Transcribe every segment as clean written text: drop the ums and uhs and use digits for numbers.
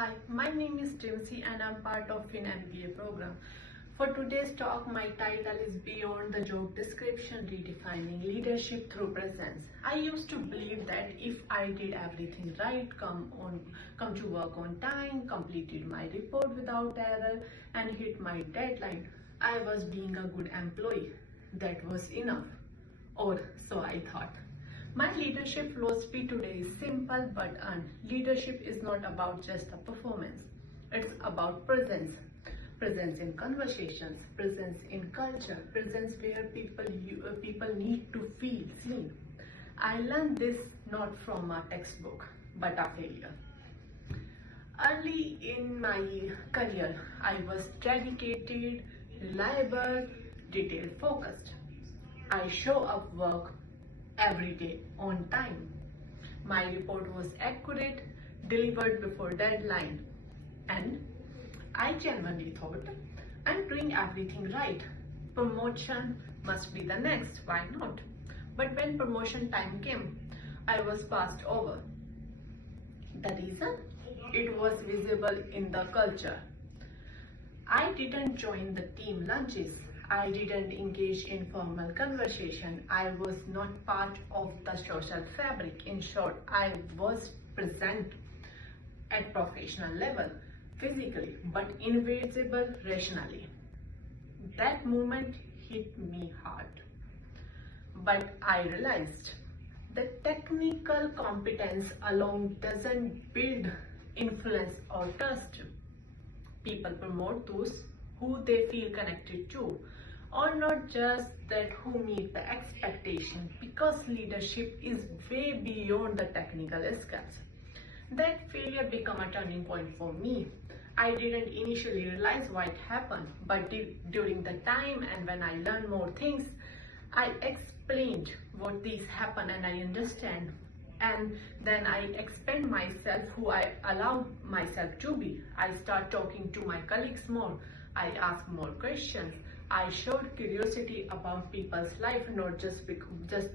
Hi, my name is Timsy and I'm part of FinMBA program. For today's talk, my title is Beyond the Job Description, Redefining Leadership Through Presence. I used to believe that if I did everything right, come to work on time, completed my report without error, and hit my deadline, I was being a good employee. That was enough. Or so I thought. My leadership philosophy today is simple but earned. Leadership is not about just a performance. It's about presence. Presence in conversations, presence in culture, presence where people need to feel seen. I learned this not from a textbook, but a failure. Early in my career, I was dedicated, reliable, detail focused. I show up work every day on time. My report was accurate, delivered before deadline, and I genuinely thought I'm doing everything right. Promotion must be the next, why not? But when promotion time came, I was passed over. The reason? It was visible in the culture. I didn't join the team lunches. I didn't engage in formal conversation. I was not part of the social fabric. In short, I was present at professional level, physically, but invisible rationally. That moment hit me hard. But I realized that technical competence alone doesn't build influence or trust. People promote those who they feel connected to, or not just that who meet the expectation, because leadership is way beyond the technical skills. That failure became a turning point for me. I didn't initially realize why it happened, but during the time and when I learned more things, I explained what these happen and I understand. And then I expand myself, who I allow myself to be. I start talking to my colleagues more. I ask more questions. I showed curiosity about people's life, not just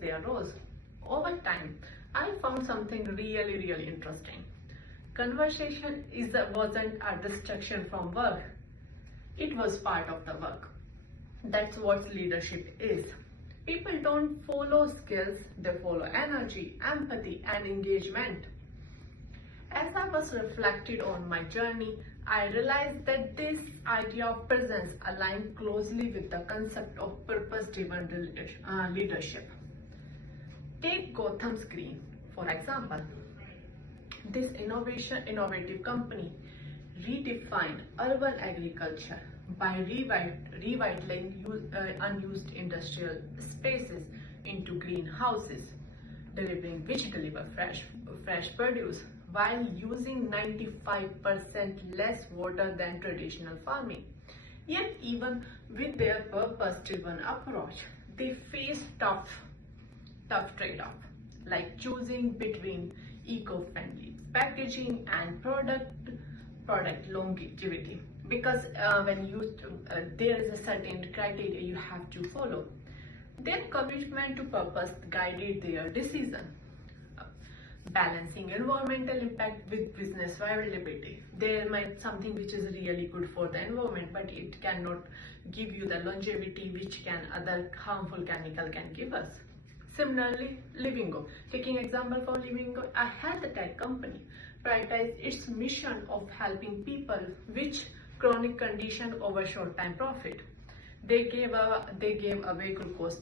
their roles. Over time, I found something really interesting. Conversation wasn't a distraction from work. It was part of the work. That's what leadership is. People don't follow skills, they follow energy, empathy, and engagement. As I was reflected on my journey, I realized that this idea of presence aligned closely with the concept of purpose-driven leadership. Take Gotham's Green, for example. This innovative company redefined urban agriculture by revitalizing unused industrial spaces into greenhouses, which deliver fresh produce while using 95% less water than traditional farming. Yet even with their purpose-driven approach, they face tough trade-off, like choosing between eco-friendly packaging and product longevity, because there is a certain criteria you have to follow. Their commitment to purpose guided their decision, balancing environmental impact with business viability. There might something which is really good for the environment, but it cannot give you the longevity which other harmful chemical can give us. Similarly, Livinggo. Taking example for Livinggo, a health tech company prioritized its mission of helping people with chronic condition over short-time profit. They gave away glucose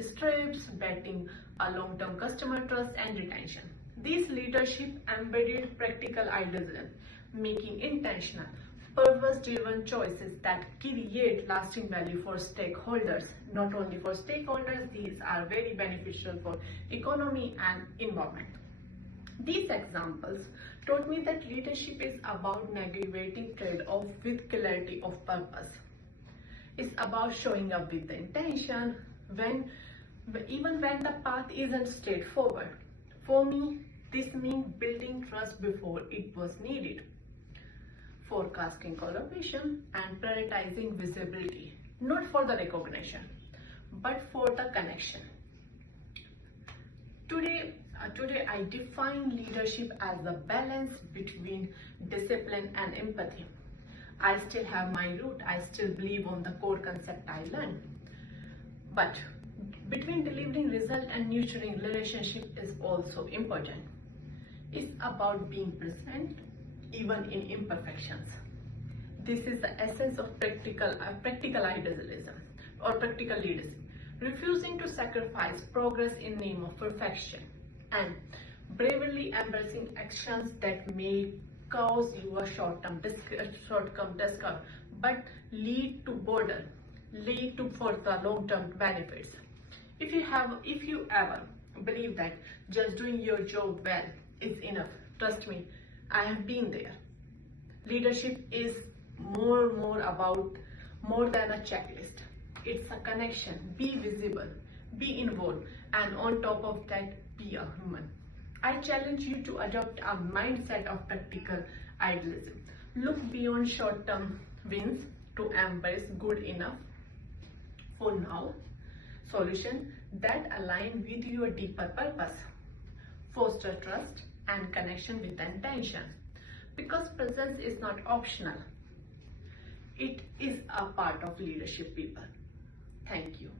strips, betting a long-term customer trust and retention. These leadership embedded practical idealism, making intentional, purpose-driven choices that create lasting value for stakeholders. Not only for stakeholders, these are very beneficial for economy and environment. These examples taught me that leadership is about navigating trade-off with clarity of purpose. It's about showing up with the intention even when the path isn't straightforward. For me, this means building trust before it was needed, forecasting collaboration, and prioritizing visibility, not for the recognition, but for the connection. Today, Today I define leadership as the balance between discipline and empathy. I still have my root, I still believe on the core concept I learned. But between delivering result and nurturing relationship is also important. It's about being present even in imperfections. This is the essence of practical idealism or practical leadership. Refusing to sacrifice progress in name of perfection and bravely embracing actions that may cause you a short-term discomfort but lead to border, lead to further long-term benefits. If you ever believe that just doing your job well is enough, trust me, I have been there. Leadership is more about more than a checklist. It's a connection. Be visible, be involved, and on top of that, be a human. I challenge you to adopt a mindset of practical idealism. Look beyond short-term wins to embrace good enough for now solution that align with your deeper purpose. Foster trust and connection with intention. Because presence is not optional. It is a part of leadership, people. Thank you.